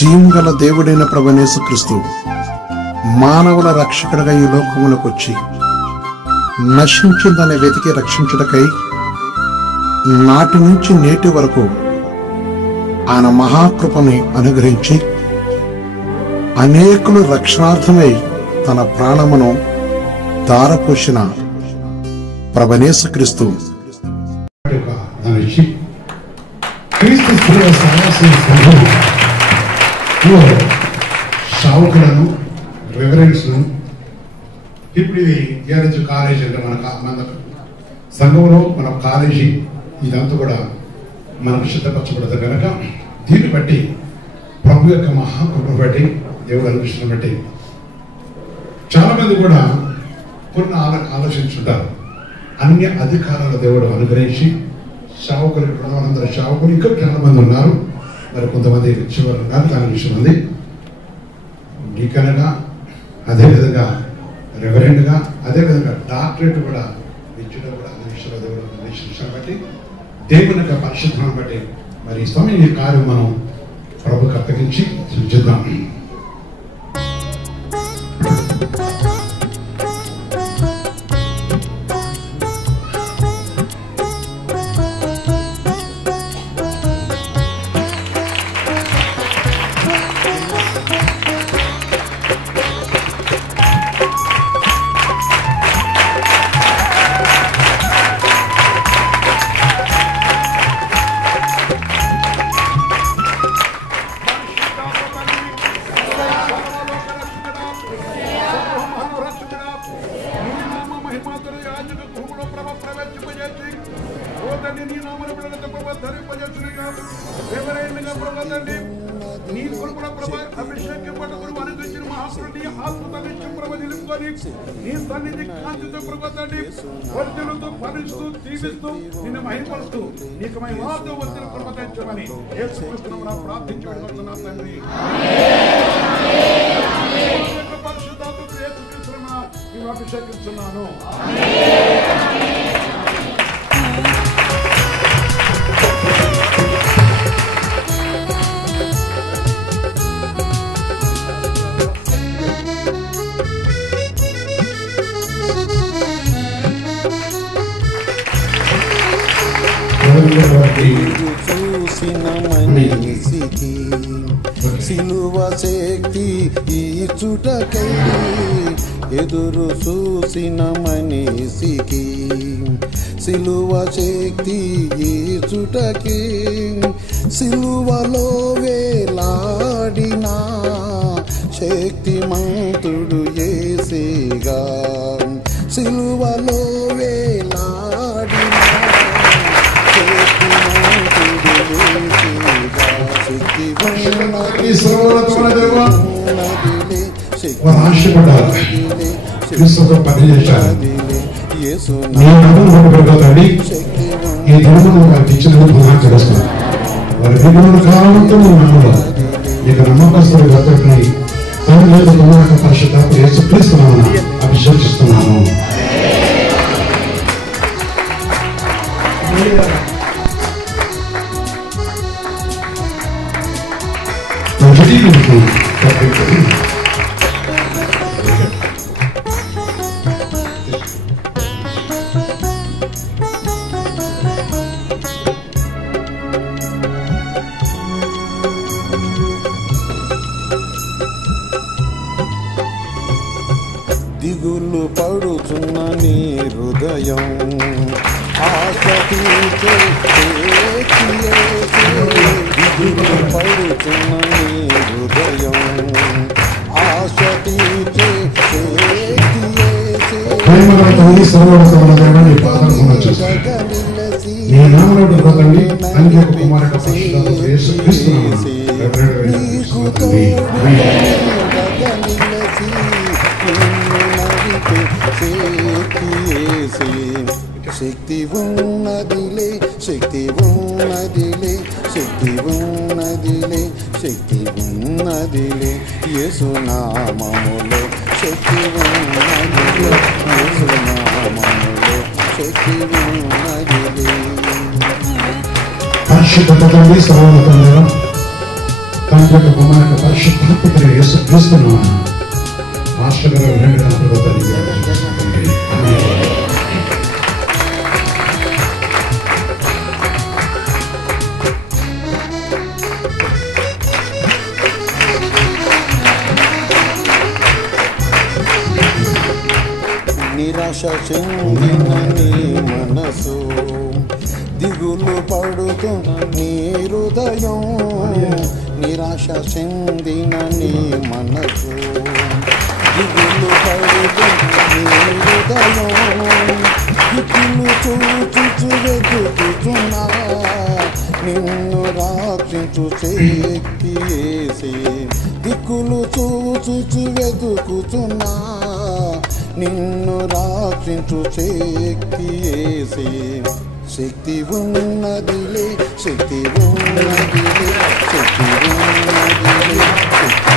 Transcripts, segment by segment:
జీవగల దేవుడైన ప్రభువైన యేసుక్రీస్తు మానవుల రక్షకుడిగా ఈ లోకములకు వచ్చి నశించిందని వెతికి రక్షించుటకై నాటి నుంచి నేటి వరకు ఆయన మహాకృపని అనుగ్రహించి అనేకులు రక్షణార్థమై తన ప్రాణమును దారపోసిన ప్రభువైన యేసుక్రీస్తు షావుకులను రెవరెన్స్ను ఇప్పుడు ఇది ఏరజు కాలేజీ అంటే మన సంఘంలో మన కాలేజీ ఇదంతా కూడా మనకు సిద్ధపరచబడదు కనుక దీన్ని బట్టి ప్రభు యొక్క మహాకృపను బట్టి దేవుడు అనిపిస్తున్న బట్టి చాలా మంది కూడా కొన్ని ఆలోచించుంటారు. అన్ని అధికారాల దేవుడు అనుగ్రహించి సేవకులు మనందరూ సేవకులు ఇంకా చాలా మంది ఉన్నారు, మరి కొంతమంది చివరు ఉన్నారు, దాని విషయం ఉంది. డీకన్గా, అదేవిధంగా రెవరెండ్గా, అదేవిధంగా డాక్టరేట్ కూడా విద్యలో కూడా అన్ని విషయాలు దేవుడు నిర్దేశించారు బట్టి దేవుని యొక్క పరిశుద్ధాన్ని బట్టి మరి ఈ సమయం ఈ కార్యం మనం ప్రభుకి అప్పగించి చూద్దాం. అభిషేకిస్తున్నాను. చూసిన మనిషికి సిలువ శక్తి ఈచుటకై, ఎదురు చూసిన మనిషికి సిలువ శక్తి ఈచుటకి, సిలువలో వేలాడిన శక్తిమంతుడు యేసేగా, సిలువలో వేలాడిన ఈ దినమును వారికి ఇచ్చినందుకు చేస్తున్నాను. వారి దిగుల కాలంతో నమ్మడం ఇక నమ్మకస్తులు గతని పరిశుద్ధాత్మ యేసుక్రీస్తునామమున అభిషేకిస్తున్నాను. దిగులు పడుచున్న నీ హృదయం ఆశ తీర్చే దిగులు పడుచున్న నీ హృదయం ఆశ తీర్చే శక్తి ఉన్నదిలే, శక్తి ఉన్నదిలే, శక్తి ఉన్నదిలే, శక్తి ఉన్నదిలే, యేసు నామములో శక్తి ఉన్నదిలే, యేసు నామములో శక్తి ఉన్నదిలే. పరిశుద్ధత తండ్రి, సర్వోన్నతుడైన కంప్యూటర్ మన పరిశుద్ధాత్మని యేసుక్రీస్తును మాస్టర్ గారు రెండు నిరాశ చెందిన నీ మనసు, దిగులు పడుతున్న నీ హృదయం. నిరాశ చెందిన నీ మనసు, దిగులు పడుతున్న నీ హృదయం. దిక్కులు చూచు వెతుకుతున్నా నిన్ను రక్షించు శక్తి యేసే. దిక్కులు చూచు వెతుకుతున్నా నిన్ను రక్షించు శక్తి యేసే. శక్తి ఉన్నదిలే, శక్తి ఉన్నదిలే, శక్తి ఉన్నదిలే, శక్తి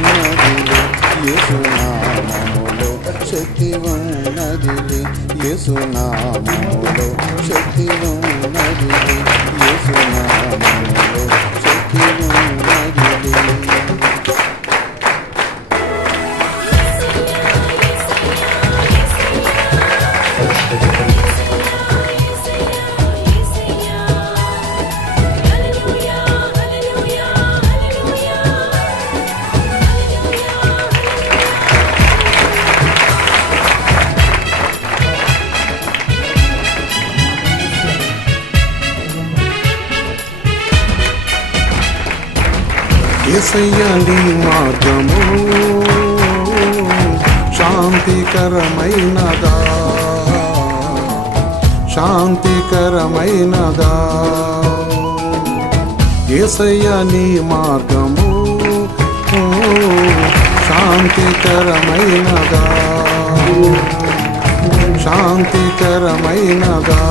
ఉన్నదిలే యేసు నామములో. శక్తి ఉన్నదిలే యేసు నామములో, శక్తి ఉన్నదిలే యేసు నామములో, శక్తి ఉన్నదిలే. యేసయ్య నీ మార్గము శాంతికరమైనదా, శాంతికరమైనదా. యేసయ్య నీ మార్గము శాంతికరమైనదా, శాంతికరమైనదా.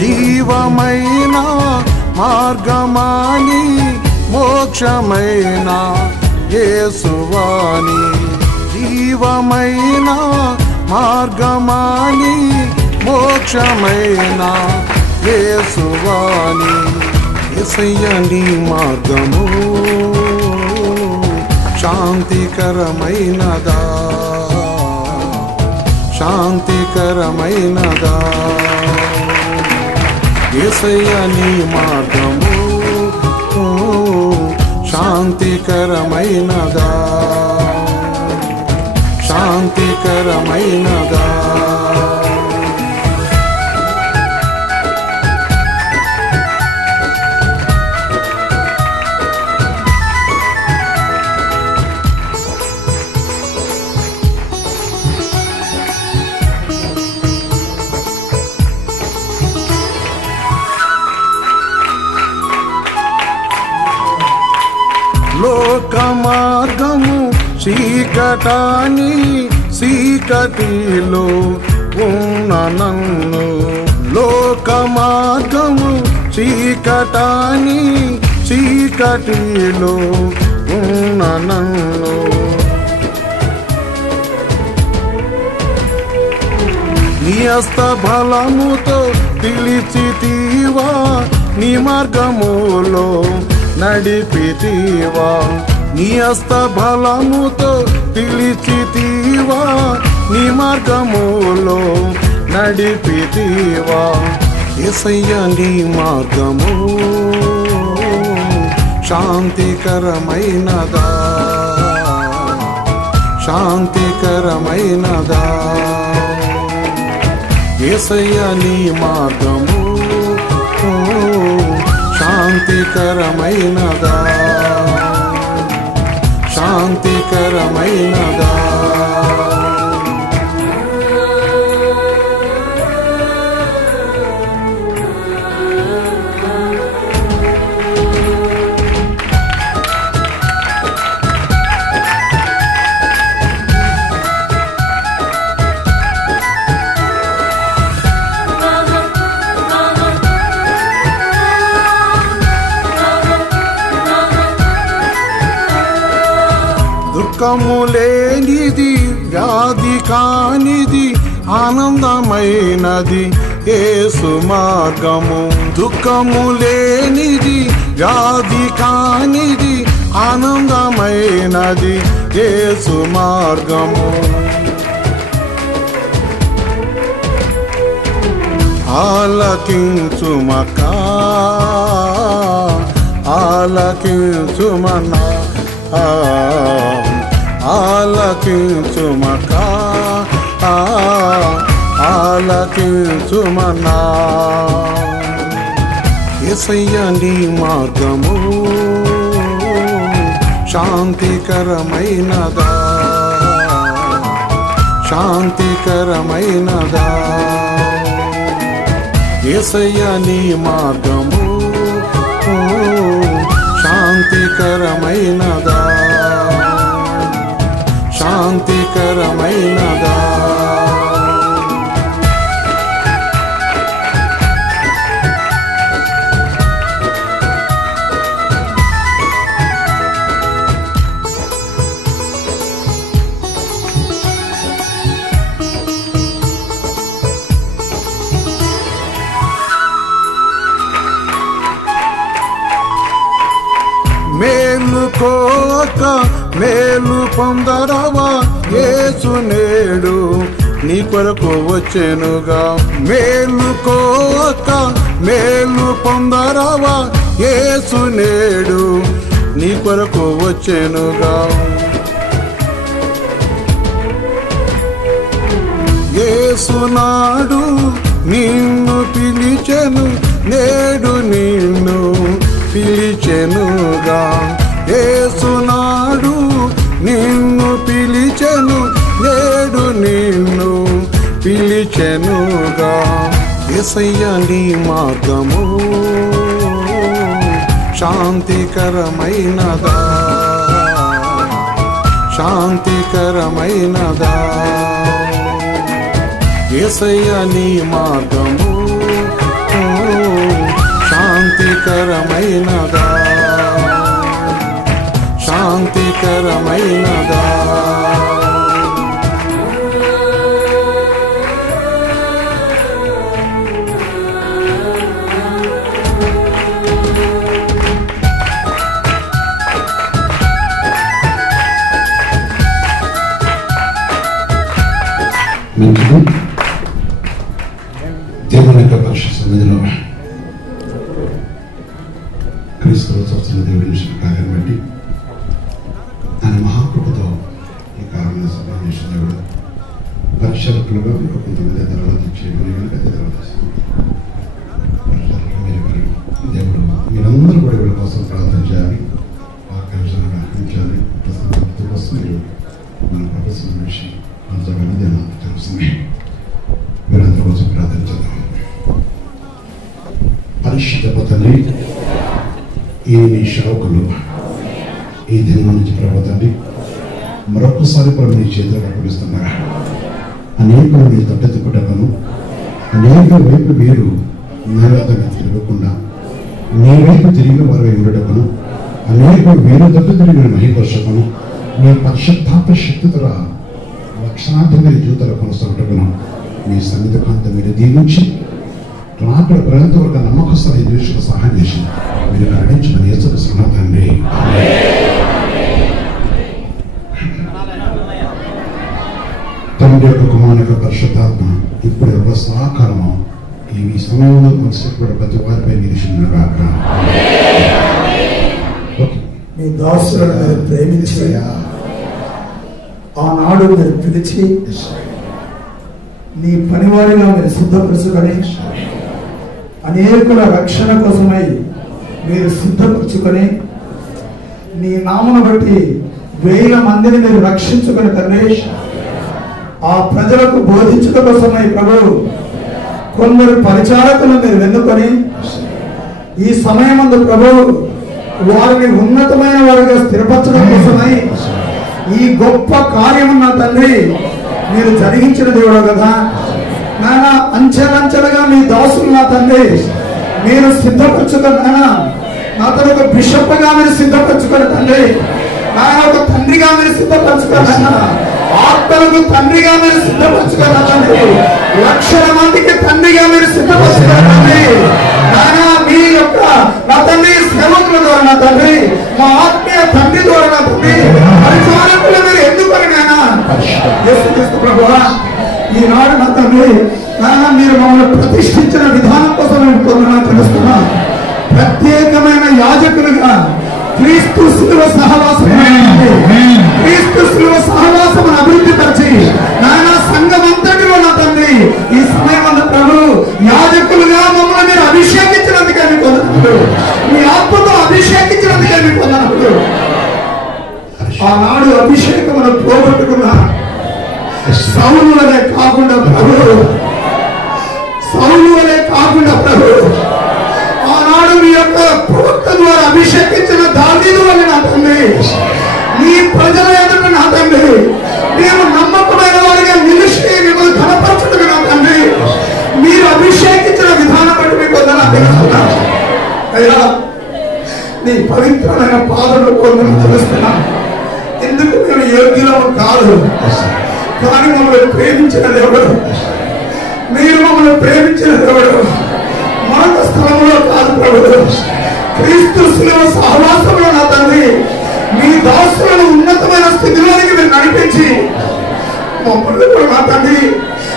జీవమైన మార్గమాని మోక్షమైన యేసువాని, జీవమైన మార్గమాని మోక్షమైన యేసువాని. యేసయ్య నీ మార్గము శాంతికరమైనదా, శాంతికరమైనదా. యేసయ్య నీ మార్గము శాంతికరమైనదా, శాంతికరమైనదా. లోక మార్గము చీకటాని చీకటిలో ఉన్న నన్ను, లోక మార్గము చీకటాని చీకటిలో ఉన్న నన్ను. నీ హస్త బలముతో పిలిచితివా, నీ మార్గములో నడిపితివా. నీ హస్త బలముతో పిలిచితివా, నీ మార్గములో నడిపితివా. యేసయ్య నీ మార్గము శాంతికరమైనదా, శాంతికరమైనదా. యేసయ్య నీ మార్గము శాంతికరమైనదా, శాంతికరమైనదా. దుఃఖము లేనిది, వ్యాధి కానిది, ఆనందమైనది యేసు మార్గము. దుఃఖము లేనిది, వ్యాధి కానిది, ఆనందమైనది యేసు మార్గము. ఆలకించుమకా, ఆలకించుమన్నా, ఆలకించుమకా, ఆలకించుమన్నా. యేసయ్య నీ మార్గము శాంతికరమైనదా, శాంతికరమైనదా. యేసయ్య నీ మార్గము శాంతికరమైనదా, శాంతికరమైనదా. మేలుకోక మేలు పొందరవా, యేసు నేడు నీ కొరకు వచ్చెనుగా. మేలుకోక మేలు పొందరవా, యేసు నేడు నీ కొరకు వచ్చెనుగా. యేసు నాడు నిన్ను పిలిచెను, నేడు నిన్ను పిలిచెనుగా. యేసు నాడు నిన్ను పిలిచెను, నేడు నిన్ను పిలిచెనుగా. యేసయ్య నీ మార్గము శాంతికరమైనదా, శాంతికరమైనదా. యేసయ్య నీ మార్గము శాంతికరమైనదా, శాంతికరమైనదా. మంచిది. దేవుని యొక్క పరిశుద్ధ సన్నిధిలో క్రీస్తులో చూస్తున్న దేవుడి విషయం కార్యం బట్టి ఆయన మహాకృపతో ఈ కారణంగా సభ చేసిన దేవుడు పరిశీలకులుగా మీకు కొంతమంది తర్వాత చేయమని కనుక దేవుడు మీరందరూ కూడా వీళ్ళ కోసం ప్రార్థన చేయాలి, వాక్యాంశాలను గ్రహించాలి. ప్రసంగం కోసం మీరు మన ప్రొఫెసర్ మనిషి పంచమని నాకు తెలుస్తుంది. మీరందరూ కోసం ప్రార్థన చేద్దాం. పరిశుద్ధ తండ్రి, ఈ నీ సేవకులు ఈ దినం నుంచి ప్రభుత్వండి మరొకసారి ప్రభు నీ చేతులు అప్పగిస్తున్నారా. అనేకులు మీరు తట్టెత్తుకుటను, అనేక వైపు మీరు నేరతగా తిరగకుండా నీ వైపు తిరిగి వారి ఉండటకును, అనేక వేరు తట్టు తిరిగిన మహిపరుషకును, మీ పరిశుద్ధాత్మ శక్తి ద్వారా లక్షణార్థంగా జీవితాలు కొనసాగుటకును మీ సన్నిధి కాంత మీరు దీవించి రాత్రి ప్రజలతో ఒక నమ్మకస్థాయి దృష్టిలో సహాయం చేసి మీరు నడిపించమని హెచ్చరిస్తున్నా తండ్రి. తండ్రి యొక్క కుమారుని యొక్క పరిశుద్ధాత్మ ఇప్పుడు యొక్క సహకారము ఈ సమయంలో మనసు ప్రతి వారిపై నిలిచినగాక. మీ దాసులను మీరు ప్రేమించి ఆనాడు మీరు పిలిచి నీ పనివాడిగా మీరు సిద్ధపరచుకొని అనేకుల రక్షణ కోసమై మీరు సిద్ధపరచుకొని నీ నామను బట్టి 1000 మందిని మీరు రక్షించుకొని తండ్రి ఆ ప్రజలకు బోధించడం కోసమై ప్రభు కొందరు పరిచారకులను మీరు వెన్నుకొని ఈ సమయమందు ప్రభు వారిని ఉన్నతమైన వారిగా స్థిరపరచడం కోసమై ఈ గొప్ప కార్యము నా తండ్రి మీరు జరిగించిన దేవుడు కదా నాన్న. అంచెలంచెలుగా మీ దాసులు నా తండ్రి మీరు సిద్ధపరచుకొని నాన్న, నాతో ఒక బిషప్ గా మీరు సిద్ధపరచుకొని తండ్రి, నాయన ఒక తండ్రిగా మీరు సిద్ధపరచుకొని నాన్న, ఆత్మలకు తండ్రిగా మీరు సిద్ధపరచుకున్న తండ్రి, లక్షల మందికి తండ్రిగా మీరు సిద్ధపరచుకున్న తండ్రి, నాయనా మీ యొక్క నా తండ్రి సేవకుల ద్వారా నా తండ్రి, మా ఆత్మీయ తండ్రి ద్వారా నా తండ్రి, పరిచారకులు మీరు ఎందుకని నాయనా యేసుక్రీస్తు ప్రభువా ఈనాడు నా తండ్రి నాయనా మీరు మమ్మల్ని ప్రతిష్ఠించిన విధానం కోసం మేము కొందరు తెలుస్తున్నా. ప్రత్యేకమైన యాజకులుగా క్రీస్తు శిలువ సహవాసం, క్రీస్తు శిలువ సహవాసం అభివృద్ధి పరిచి నాయన సంఘం అంతటిలో నా తండ్రి ఈ సమయం అంత ప్రభు యాజకులుగా మమ్మల్ని మీరు అభిషేకించినందుకే మీకు వందనములు, మీ ఆత్మతో అభిషేకించినందుకే మీకు వందనములు. ఆనాడు అభిషేకమును పోగొట్టుకున్న సౌలు వలె కాకుండా ప్రభు, సౌలు వలె కాకుండా ప్రభు ఆనాడు మీ యొక్క ప్రవక్త ద్వారా అభిషేకించిన దావీదు వలె నా తండ్రి మీ ప్రజల ఎదుట నా తండ్రి మేము నమ్మకమైన వారిగా నిలిచి మిమ్మల్ని ఘనపరచుటకు నా తండ్రి మీరు అభిషేకించిన విధానం బట్టి మీకు వందనాలు తెలుస్తున్నా. అయ్యా నీ పవిత్రమైన పాదములు కొందరు తెలుస్తున్నా. ఎందుకు మేము యోగ్యులము కాదు, కానీ మమ్మల్ని ప్రేమించిన దేవుడు, మీరు మమ్మల్ని ప్రేమించిన దేవుడు మరొక స్థలంలో కాదు ప్రభు, క్రీస్తు శిలువ సహవాసంలో నా తండ్రి మీ దాసులను ఉన్నతమైన స్థితిలోనికి మీరు నడిపించి మమ్మల్ని కూడా నా తండ్రి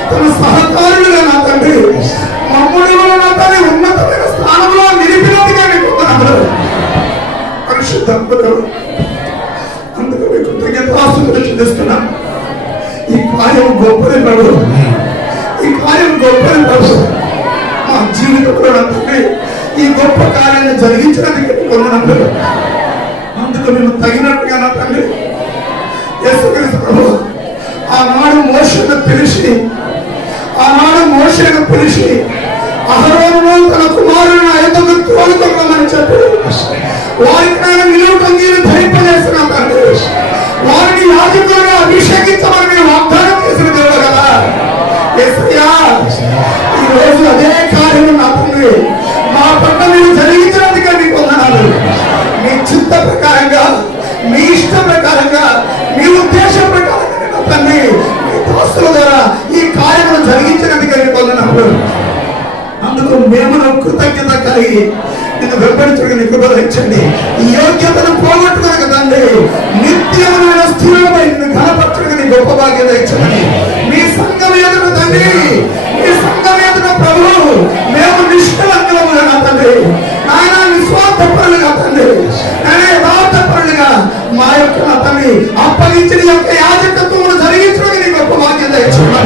తన సహకారులుగా నా తండ్రి మమ్మల్ని కూడా నా తండ్రి ఉన్నతమైన స్థానంలో నిలిపినట్టుగా మీకు పరిశుద్ధుడు. అందుకు మీకు కృతజ్ఞతాస్తుతులు చెల్లిస్తున్నా. ఈ కార్యం గొప్పది ప్రభు, ఈ కార్యం గొప్పది ప్రభు. మా జీవితంలో తండ్రి ఈ గొప్ప కార్యాన్ని జరిగించడానికి కొన్నాను. అందుకు మేము తగినట్టుగా నా తండ్రి యేసుక్రీస్తు ప్రభు ఆనాడు మోషేను పిలిచి, ఆనాడు మోషేను పిలిచి అహరోనును తన కుమారుని ఐదుగురు తోలుకొమ్మని చెప్పి వారికి నేను నిలువు కంగీలు ధరింపజేసిన తండ్రి, వారిని యాజకులుగా అభిషేకించమని మీరు వాగ్దానం చేసిన దేవుడు కదా యేసయ్యా. ఈ రోజు అదే కార్యం నా తండ్రి మా పట్ల మీరు జరిగించడానికి మీకు వందనాలు. మీ చిత్త ప్రకారంగా, మీ ఇష్ట ప్రకారంగా, మీ ఉద్దేశం ప్రకారంగా నా తండ్రి మీ దాసుల ద్వారా ఈ కార్యము జరిగించడానికి మీకు వందనాలు. అందుకు మేము కృతజ్ఞత కలిగి నిన్ను వెంబడించడానికి నీకు బోధించండి. ఈ యోగ్యతను పోగొట్టుకుని తండ్రి నిత్యమైన స్థిరమై నిన్ను ఘనపరచడానికి నీ గొప్ప భాగ్యత ఇచ్చండి. మీ సంఘం ఎదుట తండ్రి, మీ సంఘం ఎదుట ప్రభు మేము నిష్కలంకలముగా నా తండ్రి ఆయన నిస్వార్థపరులుగా తండ్రి ఆయన యథార్థపరులుగా మా యొక్క నా తండ్రి అప్పగించిన యొక్క యాజకత్వమును జరిగించడానికి నీ గొప్ప భాగ్యత ఇచ్చండి.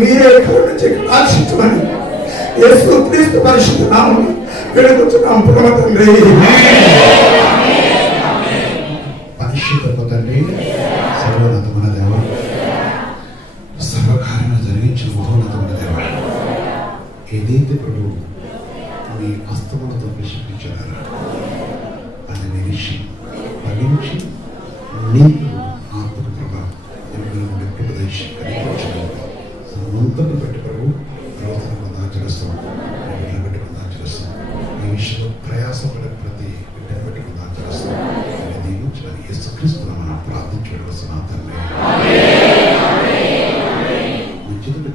మీరే ఇక్కడ నుంచి ఆశించమని యేసు క్రీస్తు పరిశుద్ధ నామమున వేడుకొంచున్నాము పరమ తండ్రి. పరిశుద్ధ తండ్రి, సర్వోన్నతమైన దేవ, సర్వకార్యము జరిగించిన మహోన్నతమైన దేవ, ఏదైతే ప్రభు మీ హస్తములతో అభిషేకించారు అది నిలిచి ఫలించి నీకు ఆత్మకు ప్రభా సమంతను పెట్టి ప్రభు ప్రవర్తన దాచరిస్తాం, పెట్టి దాచరిస్తాం, ఈ విషయంలో ప్రయాసపడే ప్రతి బిడ్డను పెట్టి దాచరిస్తాం. దీవించడానికి యేసుక్రీస్తు నామమున ప్రార్థించడం తండ్రి.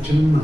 చిన్న